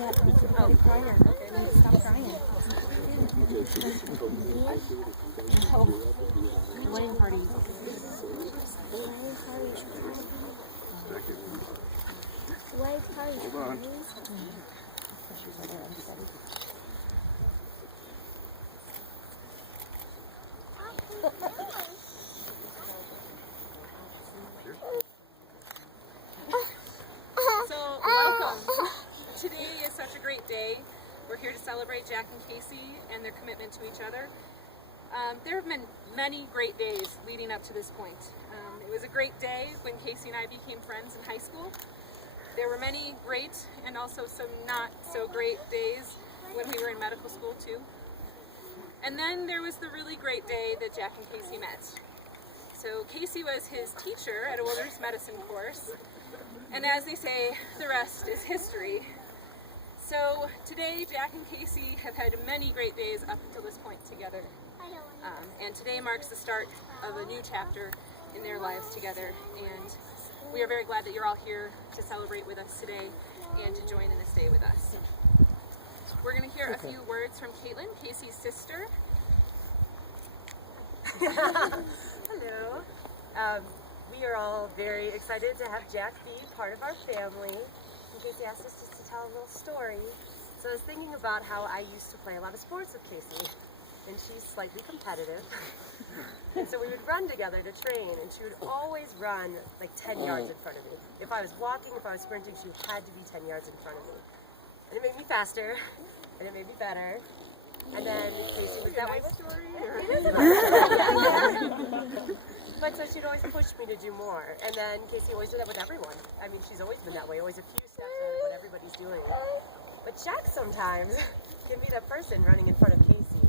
Oh, crying. Okay. Stop crying. Oh. Wedding party. Wedding party. Hold on. So, welcome. Today is such a great day. We're here to celebrate Jack and Casey and their commitment to each other. There have been many great days leading up to this point. It was a great day when Casey and I became friends in high school. There were many great and also some not so great days when we were in medical school too. And then there was the really great day that Jack and Casey met. So Casey was his teacher at a wilderness medicine course. And as they say, the rest is history. So today, Jack and Casey have had many great days up until this point together. And today marks the start of a new chapter in their lives together. And we are very glad that you're all here to celebrate with us today and to join in this day with us. We're going to hear a few words from Caitlin, Casey's sister. Hello. We are all very excited to have Jack be part of our family. And Casey asked us just to tell a little story. So I was thinking about how I used to play a lot of sports with Casey. And she's slightly competitive. And so we would run together to train, and she would always run like 10 yards in front of me. If I was walking, if I was sprinting, she had to be 10 yards in front of me. And it made me faster, and it made me better. And then Casey was that way. But so she'd always push me to do more. And then Casey always did that with everyone. I mean, she's always been that way, always a few steps ahead of what everybody's doing. But Jack sometimes can be that person running in front of Casey.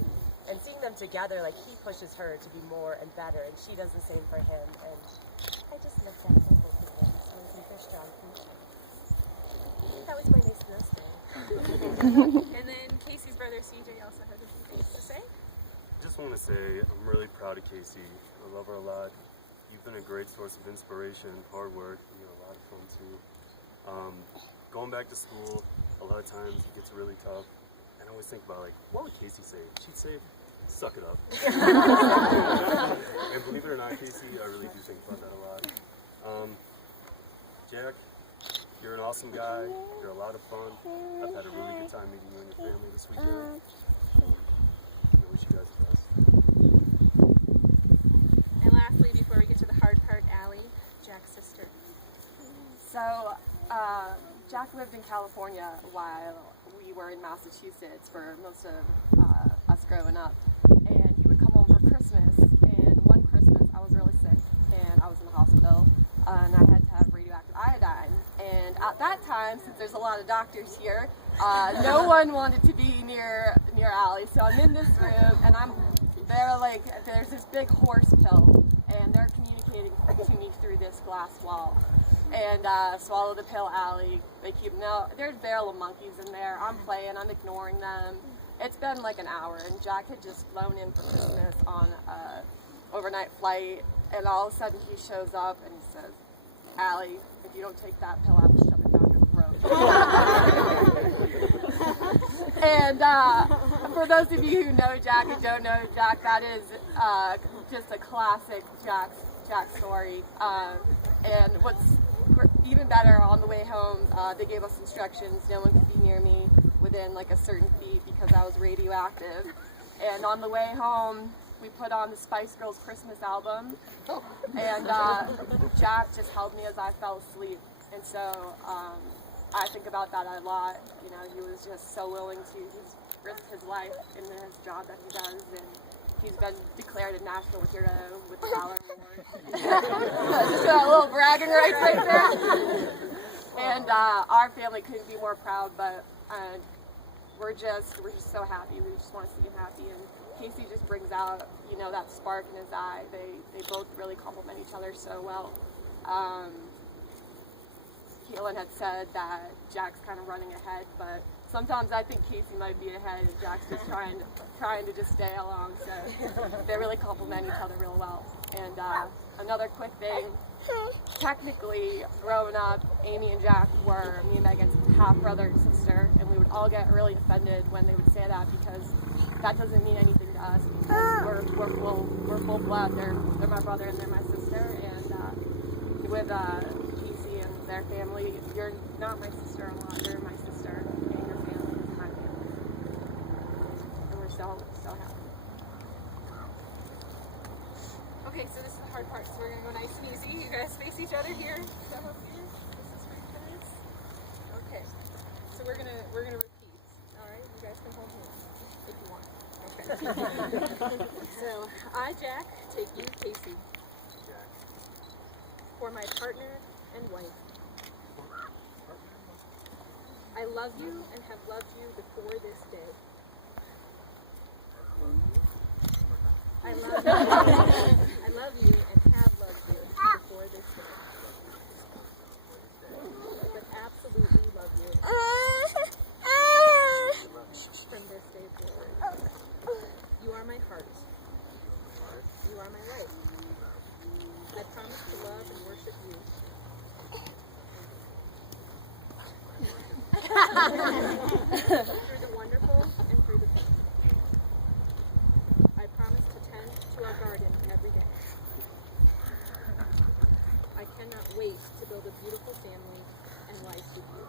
And seeing them together, like he pushes her to be more and better, and she does the same for him. And I just love that for both of them. So I think they're strong friendship. That was my nice thing. And then Casey's brother CJ also has a few things to say. I just want to say I'm really proud of Casey. I love her a lot. You've been a great source of inspiration, hard work, a lot of fun too. Going back to school, a lot of times it gets really tough. And I always think about, like, what would Casey say? She'd say, suck it up. And believe it or not, Casey, I really do think about that a lot. Jack, you're an awesome guy. You're a lot of fun. I've had a really good time meeting you and your family this weekend. I wish you guys the best. And lastly, before we get to the hard part, Allie, Jack's sister. So, Jack lived in California while we were in Massachusetts for most of us growing up. And he would come home for Christmas, and one Christmas I was really sick, and I was in the hospital, and I had to have radioactive iodine. And at that time, since there's a lot of doctors here, no one wanted to be near Allie. So I'm in this room, and there's this big horse pill, and they're communicating to me through this glass wall. And swallow the pill, Allie. They keep there's a barrel of monkeys in there. I'm playing, I'm ignoring them. It's been like an hour, and Jack had just flown in for Christmas on an overnight flight, and all of a sudden he shows up and he says, Allie, if you don't take that pill, I'm gonna shove it down your throat. And for those of you who know Jack and don't know Jack, that is just a classic Jack story. And what's even better, on the way home, they gave us instructions. No one could be near me within like a certain feet because I was radioactive. And on the way home, we put on the Spice Girls Christmas album. And Jack just held me as I fell asleep. And so I think about that a lot. He was just so willing to risk his life in his job that he does. And he's been declared a national hero with the Valor Award. Just a little bragging rights right there. And our family couldn't be more proud, but we're just so happy. We just want to see him happy. And Casey just brings out, that spark in his eye. They both really complement each other so well. Caitlin had said that Jack's kind of running ahead, but sometimes I think Casey might be ahead and Jack's just trying to just stay along. So they really complement each other real well. And another quick thing, technically, growing up, Amy and Jack were me and Megan's half brother and sister, and we would all get really offended when they would say that because that doesn't mean anything to us because we're full blood. They're my brother and they're my sister, and with Casey and their family, you're not my sister-in-law, you're my sister, and your family is my family, and we're so happy. Okay, so this is the hard part, so we're gonna go nice and easy. You guys face each other here. So up here. This is for you guys. Okay. So we're gonna repeat. Alright, you guys can hold hands if you want. Okay. So I, Jack, take you, Casey. Jack. For my partner and wife. I love you and have loved you before this day. I love you. I love you and have loved you before this day. But absolutely love you from this day forward. You are my heart. You are my life. I promise to love and worship you. Through the wonderful and through the painful. I promise to tend to our garden every day. I cannot wait to build a beautiful family and life with you.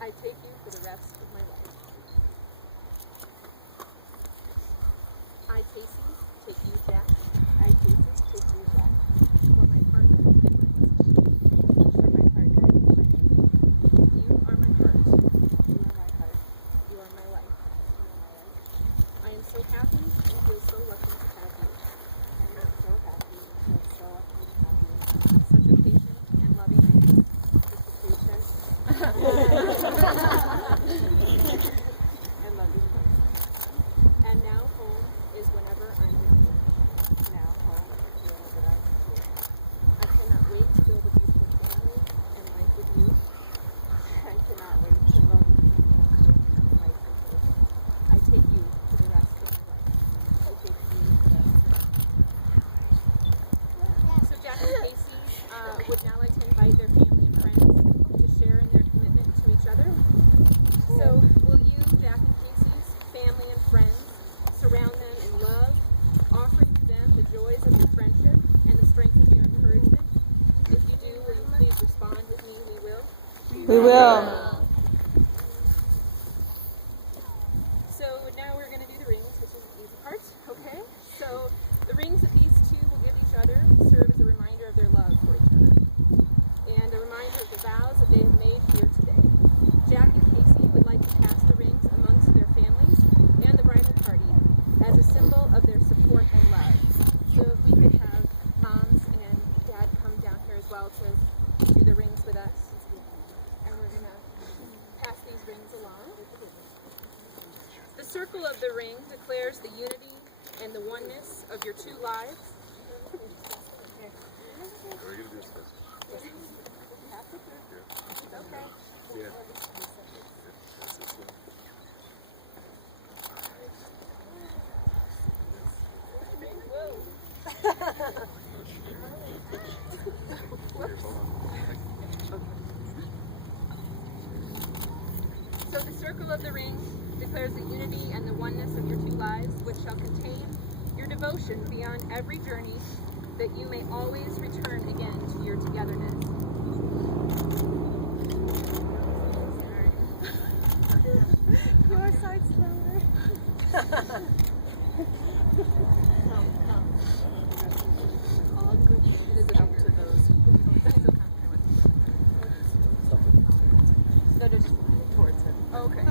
I take you for the rest of my life. I, Casey, take you, Jack. I, Casey, take you, Jack. For my partner and my husband. For my partner and my husband. You are my heart. You are my heart. You are my life. You are my life. I am so happy and feel so lucky to have you. I am so happy and feel so lucky to have you. Such a patient and loving man. Such a patient and loving man. And now home is whenever I'm with you. Now home is whenever I'm with you. I cannot wait to build a beautiful family and life with you. I cannot wait to build a beautiful family and life with you. I take you for the rest of my life. I take you for the rest of my life. So Jack and Casey would now like to invite their family and friends to share in their commitment to each other. So will you, Jack and Casey's family and friends, surround them in love, offering to them the joys of your friendship and the strength of your encouragement? If you do, will you please respond with me? We will. We will. So now we're going to do the rings, which is the easy part. Okay? So the rings that these two will give each other serve as a reminder of their love for each other and a reminder of the vows that they have made here today. Jack and Casey would like to pass the rings amongst their families and the bridal party as a symbol of their support and love. So if we could have moms and dad come down here as well to do the rings with us. And we're going to pass these rings along. The circle of the ring declares the unity and the oneness of your two lives. We're gonna do this first. Okay. Yeah. So the circle of the ring declares the unity and the oneness of your two lives, which shall contain your devotion beyond every journey, that you may always return again to your togetherness. Your side slower. All good. Is it up to those? No, just towards him. Okay.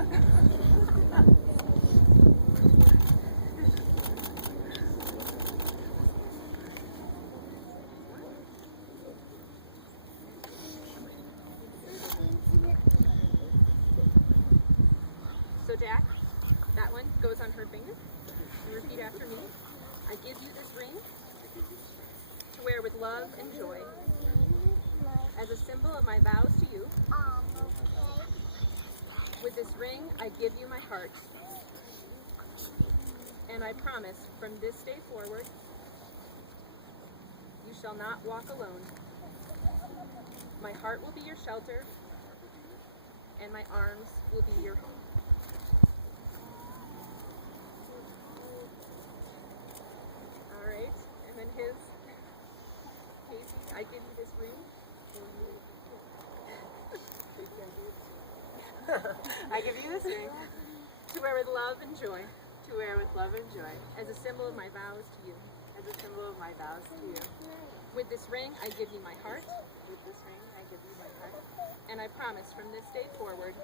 So Jack, that one goes on her finger. And repeat after me. I give you this ring to wear with love and joy as a symbol of my vows to you. With this ring, I give you my heart. And I promise from this day forward, you shall not walk alone. My heart will be your shelter, and my arms will be your home. All right, and then Casey, I give you this ring. I give you this ring To wear with love and joy, to wear with love and joy, as a symbol of my vows to you. as a symbol of my vows to you. With this ring, I give you my heart, With this ring, I give you my heart, and I promise from this day forward,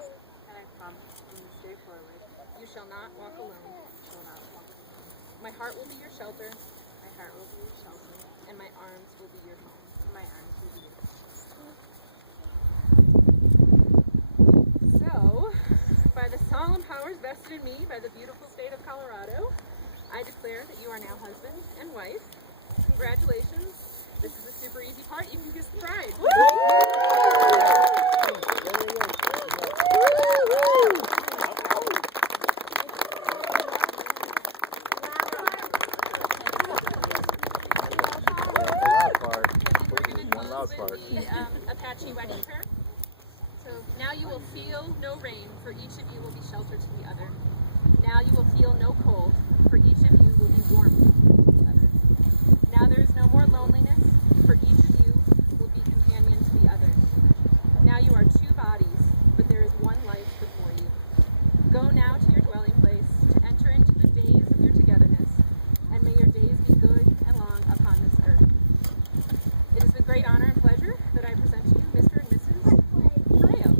and I promise from this day forward, you shall not walk alone. you shall not walk alone. My heart will be your shelter, My heart will be your shelter, and my arms will be your home. and my arms will be your home. So, by the solemn powers vested in me by the beautiful state of Colorado, I declare that you are now husband and wife. Congratulations. This is the super easy part. You can kiss the bride. We're going to close with the Apache wedding prayer. So now you will feel no rain, for each of you will be shelter to the other. Now you will feel no cold, for each of you will be warm to the other. Now there is no more loneliness, for each of you will be companion to the other. Now you are two bodies, but there is one life before you. Go now to your dwelling place to enter into the days of your togetherness, and may your days be good and long upon this earth. It is with great honor and pleasure that I present to you Mr. and Mrs. Correo.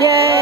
Yay!